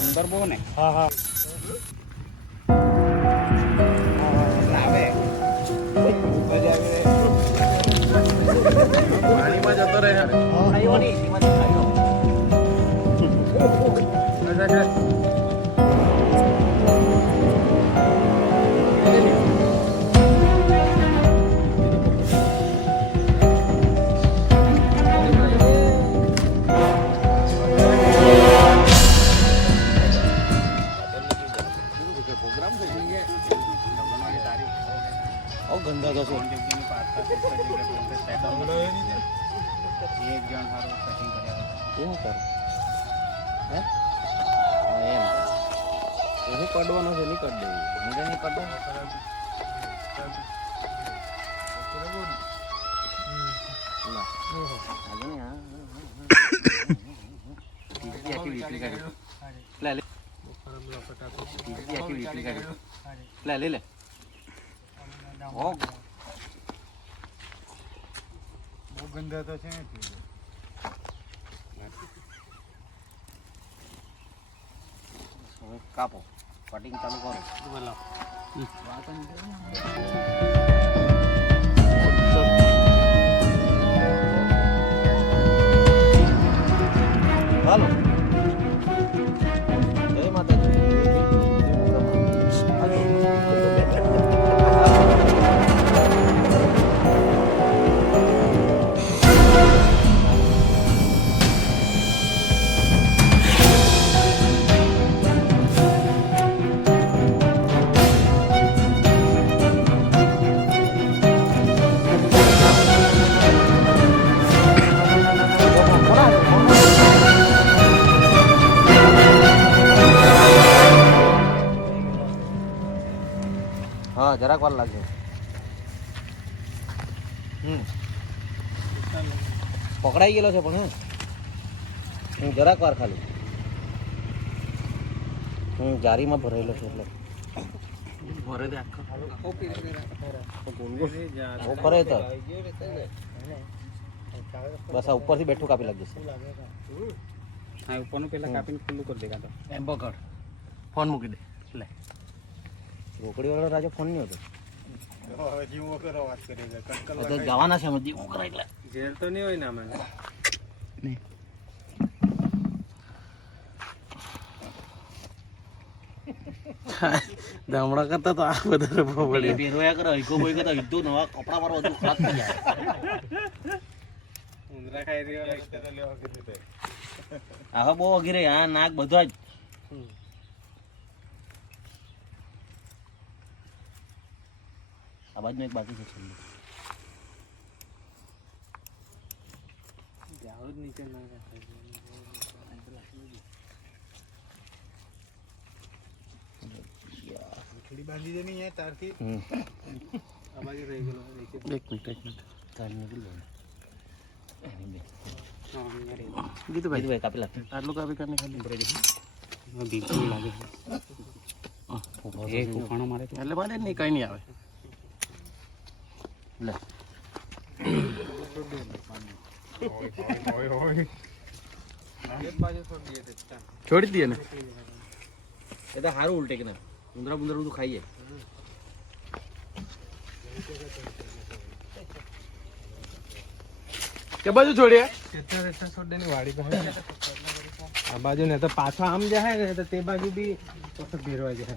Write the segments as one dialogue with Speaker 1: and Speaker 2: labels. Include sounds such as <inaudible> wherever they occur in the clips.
Speaker 1: અંદર બહુ ને
Speaker 2: હા હા.
Speaker 3: પાણીમાં જતો રહે થશે
Speaker 1: એક જણ હારું cutting કર્યા
Speaker 3: શું કર હે એમ એનું કાઢવાનો છે નહીં કાઢ દેવું
Speaker 1: મને નહીં લે લે લે ઓ
Speaker 2: બહુ તો છે
Speaker 1: હવે કાપો. કટિંગ ચાલુ કરો.
Speaker 3: હાલો જરાક વાર લાગશે હમ પકડાઈ ગયેલો છે પણ હે. હું જરાક વાર ખાલી હું જારીમાં ભરેલો છે એટલે
Speaker 1: ભરે દે આખો
Speaker 3: બહુ ફરે તો બસ આ ઉપરથી બેઠું કાપી લાગી જશે
Speaker 1: હા ઉપરનું પેલા કાપીને ખુલ્લું કરી દે કાં તો
Speaker 3: એમ પકડ ફોન મૂકી દે લે રોકડી વાળો રાજો ફોન નહીં હતો.
Speaker 2: હવે જીવો કરો વાત કરી છે કટકલ
Speaker 3: હવે તો જવાના છે અમે હું એટલે.
Speaker 2: ઝેર તો નહીં હોય ને આમાં. <laughs>
Speaker 3: ગામડા કરતા તો આ વધારે પડે પહેરવાયા કરે બોઈ કરતા હિદ્દુ નવા કપડા વાળો બધું ખરાબ થઈ જાય.
Speaker 2: ઉંદરા ખાઈ રહ્યો તો લેવા કીધું તે
Speaker 3: હવે બહુ વગેરે હા નાક બધા જ આ બાજુ એક બાકી છે છેલ્લું
Speaker 2: જાવ જ નીચે ના રાખાય. થોડી બાંધી દે નહીં યાર તારથી
Speaker 3: હમ
Speaker 2: આ બાજુ રહી ગયેલો નીચે
Speaker 3: એક મિનિટ એક મિનિટ તારી નીકળી લે એની બે
Speaker 1: હા અહીંયા રે
Speaker 3: કીધું ભાઈ કાપી લાગ
Speaker 2: આટલું કાપી કરીને ખાલી
Speaker 1: હા, બીજું લાગે એ ઉફાણો મારે તો
Speaker 3: એટલે મારે નહીં કઈ નહીં આવે લે.
Speaker 2: છોડી
Speaker 3: દઈએ ને એ તો સારું ઉલટે કે ના. ઉંદરા બુંદરા બધું ખાઈએ.
Speaker 2: કે બાજુ છોડીએ આ બાજુ ને. તો પાછા આમ જાય ને તો તે બાજુ બી પાછો ભેરવા જાય.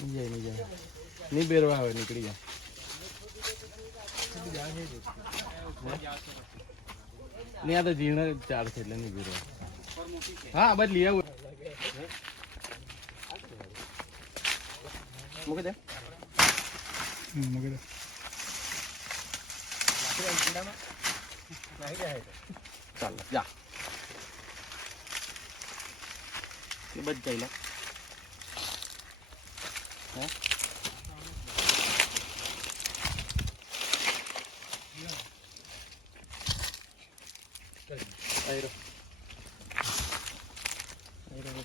Speaker 3: જાય નહીં જાય નહીં બેરવા આવે નીકળી જાય.
Speaker 4: ને આ તો જીર્ણ ચાર છે એટલે નહીં બેરવા હા બસ લઈ આવું.
Speaker 3: મૂકી દે. ચાલ જા. બચ જાય Oh, iya, air, air apa?